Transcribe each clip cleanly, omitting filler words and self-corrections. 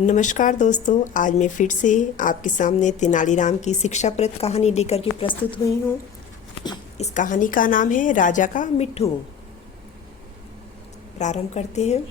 नमस्कार दोस्तों, आज मैं फिर से आपके सामने तेनालीराम की शिक्षाप्रद कहानी लेकर के प्रस्तुत हुई हूँ। इस कहानी का नाम है राजा का मिट्ठू। प्रारंभ करते हैं।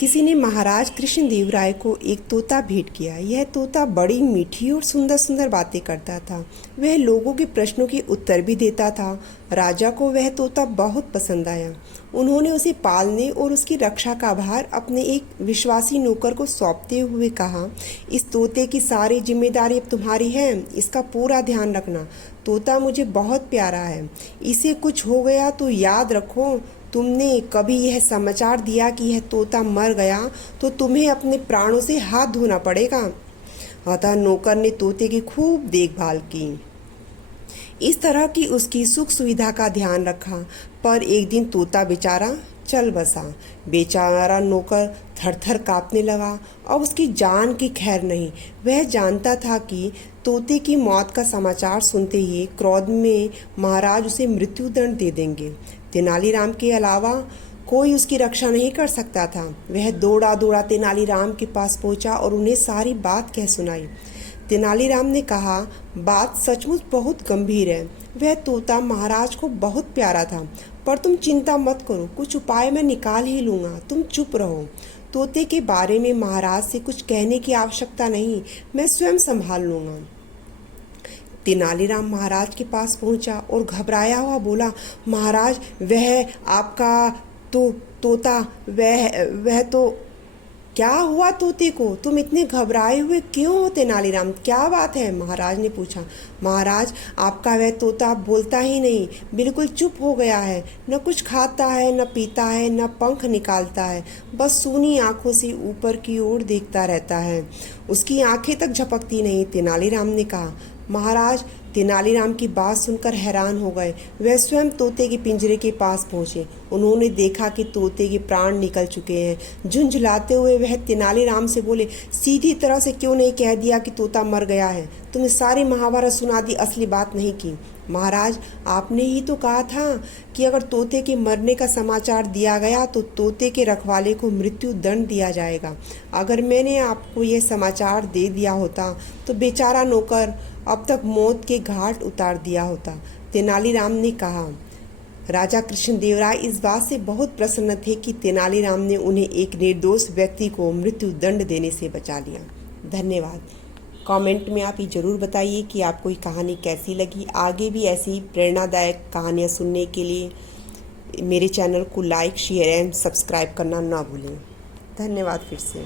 किसी ने महाराज कृष्णदेव राय को एक तोता भेंट किया। यह तोता बड़ी मीठी और सुंदर सुंदर बातें करता था। वह लोगों के प्रश्नों के उत्तर भी देता था। राजा को वह तोता बहुत पसंद आया। उन्होंने उसे पालने और उसकी रक्षा का भार अपने एक विश्वासी नौकर को सौंपते हुए कहा, इस तोते की सारी जिम्मेदारी अब तुम्हारी है। इसका पूरा ध्यान रखना। तोता मुझे बहुत प्यारा है। इसे कुछ हो गया तो याद रखो, तुमने कभी यह समाचार दिया कि यह तोता मर गया तो तुम्हें अपने प्राणों से हाथ धोना पड़ेगा। अतः नौकर ने तोते की खूब देखभाल की। इस तरह की उसकी सुख सुविधा का ध्यान रखा। पर एक दिन तोता बेचारा चल बसा। बेचारा नौकर थर थर कांपने लगा। अब उसकी जान की खैर नहीं। वह जानता था कि तोते की मौत का समाचार सुनते ही क्रोध में महाराज उसे मृत्यु दंड दे देंगे। तेनालीराम के अलावा कोई उसकी रक्षा नहीं कर सकता था। वह दौड़ा दौड़ा तेनालीराम के पास पहुंचा और उन्हें सारी बात कह सुनाई। तेनालीराम ने कहा, बात सचमुच बहुत गंभीर है। वह तोता महाराज को बहुत प्यारा था, पर तुम चिंता मत करो, कुछ उपाय मैं निकाल ही लूँगा। तुम चुप रहो। तोते के बारे में महाराज से कुछ कहने की आवश्यकता नहीं, मैं स्वयं संभाल लूँगा। तेनालीराम महाराज के पास पहुंचा और घबराया हुआ बोला, महाराज, वह आपका तोता, वह तो क्या हुआ तोते को? तुम इतने घबराए हुए क्यों हो तेनालीराम? क्या बात है? महाराज ने पूछा। महाराज, आपका वह तोता बोलता ही नहीं, बिल्कुल चुप हो गया है। न कुछ खाता है, न पीता है, न पंख निकालता है। बस सूनी आंखों से ऊपर की ओर देखता रहता है। उसकी आंखें तक झपकती नहीं। तेनालीराम ने कहा। महाराज तेनालीराम की बात सुनकर हैरान हो गए। वह स्वयं तोते के पिंजरे के पास पहुंचे। उन्होंने देखा कि तोते के प्राण निकल चुके हैं। झुंझलाते हुए वह तेनालीराम से बोले, सीधी तरह से क्यों नहीं कह दिया कि तोता मर गया है? तुमने सारी महाभारत सुना दी, असली बात नहीं की। महाराज, आपने ही तो कहा था कि अगर तोते के मरने का समाचार दिया गया तो तोते के रखवाले को मृत्यु दंड दिया जाएगा। अगर मैंने आपको यह समाचार दे दिया होता तो बेचारा नौकर अब तक मौत के घाट उतार दिया होता। तेनालीराम ने कहा। राजा कृष्णदेव राय इस बात से बहुत प्रसन्न थे कि तेनालीराम ने उन्हें एक निर्दोष व्यक्ति को मृत्यु दंड देने से बचा लिया। धन्यवाद। कमेंट में आप ये ज़रूर बताइए कि आपको ये कहानी कैसी लगी। आगे भी ऐसी प्रेरणादायक कहानियाँ सुनने के लिए मेरे चैनल को लाइक, शेयर एंड सब्सक्राइब करना ना भूलें। धन्यवाद फिर से।